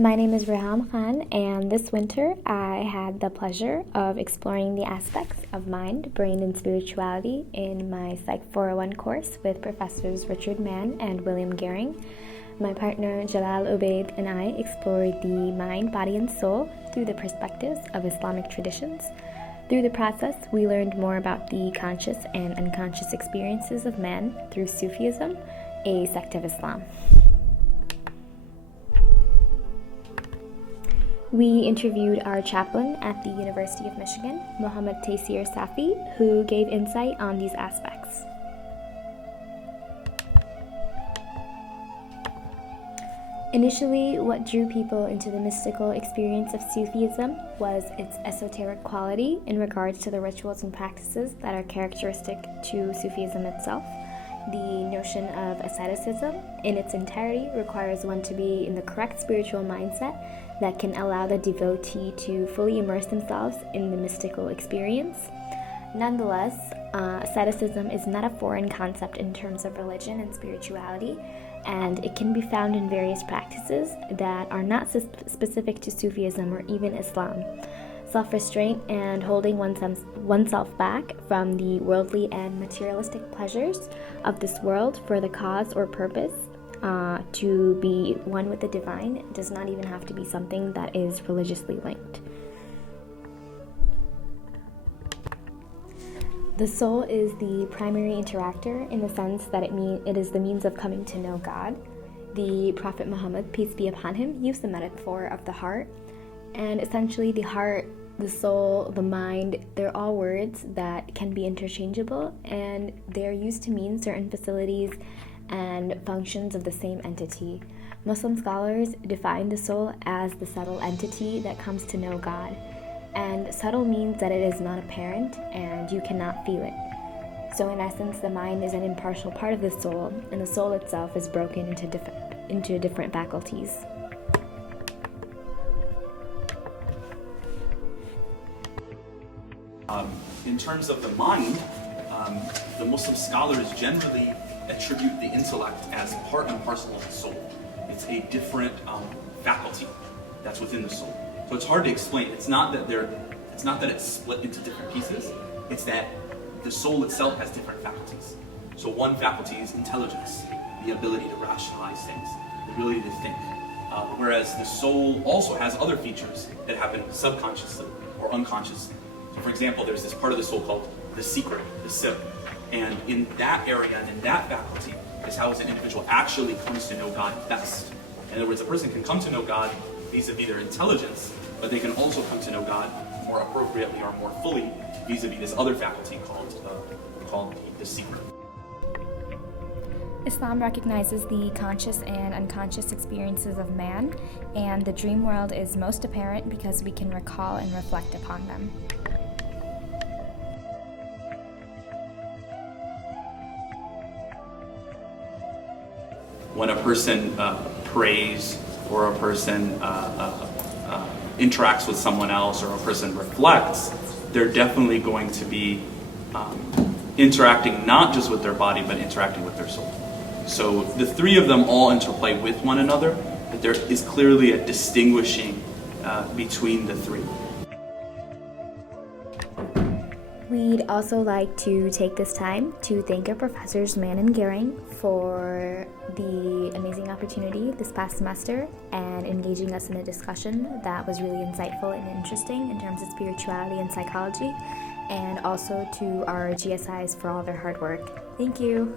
My name is Reham Khan, and this winter I had the pleasure of exploring the aspects of mind, brain, and spirituality in my Psych 401 course with Professors Richard Mann and William Gehring. My partner Jalal Obaid and I explored the mind, body, and soul through the perspectives of Islamic traditions. Through the process, we learned more about the conscious and unconscious experiences of man through Sufism, a sect of Islam. We interviewed our chaplain at the University of Michigan, Muhammad Taysir Safi, who gave insight on these aspects. Initially, what drew people into the mystical experience of Sufism was its esoteric quality in regards to the rituals and practices that are characteristic to Sufism itself. The notion of asceticism in its entirety requires one to be in the correct spiritual mindset that can allow the devotee to fully immerse themselves in the mystical experience. Nonetheless, asceticism is not a foreign concept in terms of religion and spirituality, and it can be found in various practices that are not specific to Sufism or even Islam. Self-restraint and holding oneself back from the worldly and materialistic pleasures of this world for the cause or purpose to be one with the divine does not even have to be something that is religiously linked. The soul is the primary interactor in the sense that it is the means of coming to know God. The Prophet Muhammad, peace be upon him, used the metaphor of the heart. And essentially the heart, the soul, the mind, they're all words that can be interchangeable, and they're used to mean certain facilities and functions of the same entity. Muslim scholars define the soul as the subtle entity that comes to know God. And subtle means that it is not apparent and you cannot feel it. So in essence, the mind is an impartial part of the soul, and the soul itself is broken into different faculties. In terms of the mind, the Muslim scholars generally attribute the intellect as part and parcel of the soul. It's a different faculty that's within the soul. So it's hard to explain. It's not that it's split into different pieces. It's that the soul itself has different faculties. So one faculty is intelligence, the ability to rationalize things, the ability to think. Whereas the soul also has other features that happen subconsciously or unconsciously. So for example, there's this part of the soul called the secret, the sir. And in that area and in that faculty is how an individual actually comes to know God best. In other words, a person can come to know God vis-a-vis their intelligence, but they can also come to know God more appropriately or more fully vis-a-vis this other faculty called the secret. Islam recognizes the conscious and unconscious experiences of man, and the dream world is most apparent because we can recall and reflect upon them. When a person prays or a person interacts with someone else or a person reflects, they're definitely going to be interacting not just with their body, but interacting with their soul. So the three of them all interplay with one another, but there is clearly a distinguishing between the three. We'd also like to take this time to thank our professors Mann and Gehring for the amazing opportunity this past semester and engaging us in a discussion that was really insightful and interesting in terms of spirituality and psychology, and also to our GSIs for all their hard work. Thank you.